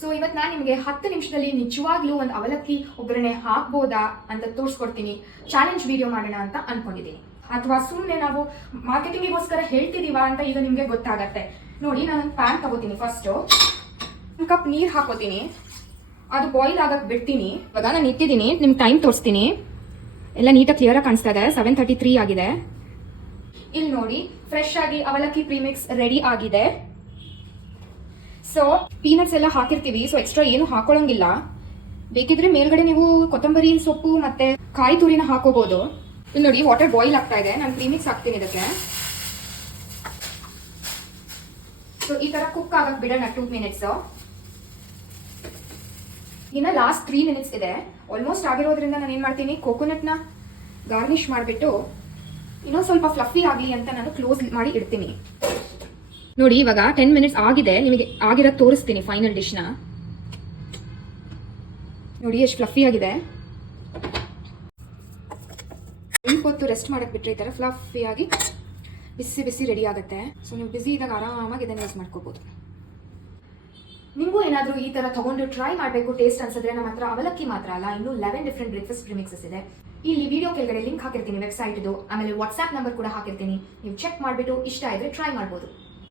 So ಇವತ್ತು ನಾನು ನಿಮಗೆ 10 ನಿಮಿಷದಲ್ಲಿ ನಿಜವಾಗ್ಲೂ ಒಂದು ಅವಲಕ್ಕಿ ಒಗ್ಗರಣೆ ಹಾಕ್ಬೋದಾ ಅಂತ ತೋರಿಸ್ಕೊಡ್ತೀನಿ. ಚಾಲೆಂಜ್ ವಿಡಿಯೋ ಮಾಡೋಣ ಅಂತ ಅನ್ಕೊಂಡಿದ್ದೀನಿ. ಅಥವಾ ಸುಮ್ಮನೆ ನಾವು ಮಾರ್ಕೆಟಿಂಗಿಗೋಸ್ಕರ ಹೇಳ್ತಿದೀವಾ ಅಂತ ಈಗ ನಿಮಗೆ ಗೊತ್ತಾಗತ್ತೆ. ನೋಡಿ, ನಾನು ಒಂದು ಪ್ಯಾನ್ ತಗೋತೀನಿ. ಫಸ್ಟ್ 1 ಕಪ್ ನೀರು ಹಾಕೋತೀನಿ. ಅದು ಬಾಯ್ಲ್ ಆಗಕ್ಕೆ ಬಿಡ್ತೀನಿ. ಇವಾಗ ನಾನು ಇಟ್ಟಿದ್ದೀನಿ, ನಿಮ್ಗೆ ಟೈಮ್ ತೋರಿಸ್ತೀನಿ. ಎಲ್ಲ ನೀಟಾಗಿ ಕ್ಲಿಯರ್ ಆಗಿ ಕಾಣಿಸ್ತಾ ಇದೆ. 7:33 ಆಗಿದೆ. ಇಲ್ಲಿ ನೋಡಿ, ಫ್ರೆಶ್ ಆಗಿ ಅವಲಕ್ಕಿ ಪ್ರೀಮಿಕ್ಸ್ ರೆಡಿ ಆಗಿದೆ. ಸೊ ಪೀನಟ್ಸ್ ಎಲ್ಲ ಹಾಕಿರ್ತೀವಿ, ಸೊ ಎಕ್ಸ್ಟ್ರಾ ಏನು ಹಾಕೊಳ್ಳಂಗಿಲ್ಲ. ಬೇಕಿದ್ರೆ ಮೇಲ್ಗಡೆ ನೀವು ಕೊತ್ತಂಬರಿ ಸೊಪ್ಪು ಮತ್ತೆ ಕಾಯಿ ತುರಿನ ಹಾಕೋಬಹುದು. ಇಲ್ಲಿ ನೋಡಿ, ವಾಟರ್ ಬಾಯ್ಲ್ ಆಗ್ತಾ ಇದೆ. ನಾನು ಪ್ರೀಮಿಕ್ಸ್ ಹಾಕ್ತೀನಿ ಇದಕ್ಕೆ. ಸೊ ಈ ತರ ಕುಕ್ ಆಗಕ್ ಬಿಡೋಣ 2 ಮಿನಿಟ್ಸ್. ಇನ್ನ ಲಾಸ್ಟ್ 3 ಮಿನಿಟ್ಸ್ ಇದೆ. ಆಲ್ಮೋಸ್ಟ್ ಆಗಿರೋದ್ರಿಂದ ನಾನು ಏನ್ ಮಾಡ್ತೀನಿ, ಕೋಕೋನಟ್ ನ ಗಾರ್ನಿಶ್ ಮಾಡಿಬಿಟ್ಟು ಇನ್ನೊಂದು ಸ್ವಲ್ಪ ಫ್ಲಫಿ ಆಗಲಿ ಅಂತ ನಾನು ಕ್ಲೋಸ್ ಮಾಡಿ ಇಡ್ತೀನಿ. ನೋಡಿ, ಇವಾಗ 10 ಮಿನಿಟ್ಸ್ ಆಗಿದೆ. ನಿಮಗೆ ಆಗಿರೋದು ತೋರಿಸ್ತೀನಿ ಫೈನಲ್ ಡಿಶ್ನ. ನೋಡಿ ಎಷ್ಟು ಫ್ಲಫಿ ಆಗಿದೆ. ಹೊತ್ತು ರೆಸ್ಟ್ ಮಾಡಕ್ ಬಿಟ್ರೆ ಈ ತರ ಫ್ಲಫಿ ಆಗಿ ಬಿಸಿ ಬಿಸಿ ರೆಡಿ ಆಗುತ್ತೆ. ಸೊ ನೀವು ಬಿಸಿ ಇದ್ದಾಗ ಆರಾಮಾಗಿ ಇದನ್ನ ಯೂಸ್ ಮಾಡ್ಕೋಬಹುದು. ನಿಮಗೂ ಏನಾದರೂ ಈ ತರ ತಗೊಂಡು ಟ್ರೈ ಮಾಡಬೇಕು ಟೇಸ್ಟ್ ಅನ್ಸಿದ್ರೆ, ನಮ್ಮ ಹತ್ರ ಅವಲಕ್ಕಿ ಮಾತ್ರ ಅಲ್ಲ, ಇನ್ನೂ 11 ಡಿಫ್ರೆಂಟ್ ಬ್ರೇಕ್ಫಾಸ್ಟ್ ಪ್ರಿಮಿಕ್ಸಸ್ ಇದೆ. ಇಲ್ಲಿ ವಿಡಿಯೋ ಕೆಳಗಡೆ ಲಿಂಕ್ ಹಾಕಿರ್ತೀನಿ ವೆಬ್ಸೈಟ್ ಇದು. ಆಮೇಲೆ ವಾಟ್ಸ್ಆಪ್ ನಂಬರ್ ಕೂಡ ಹಾಕಿರ್ತೀನಿ. ನೀವು ಚೆಕ್ ಮಾಡಿಬಿಟ್ಟು ಇಷ್ಟ ಇದ್ರೆ ಟ್ರೈ ಮಾಡ್ಬೋದು.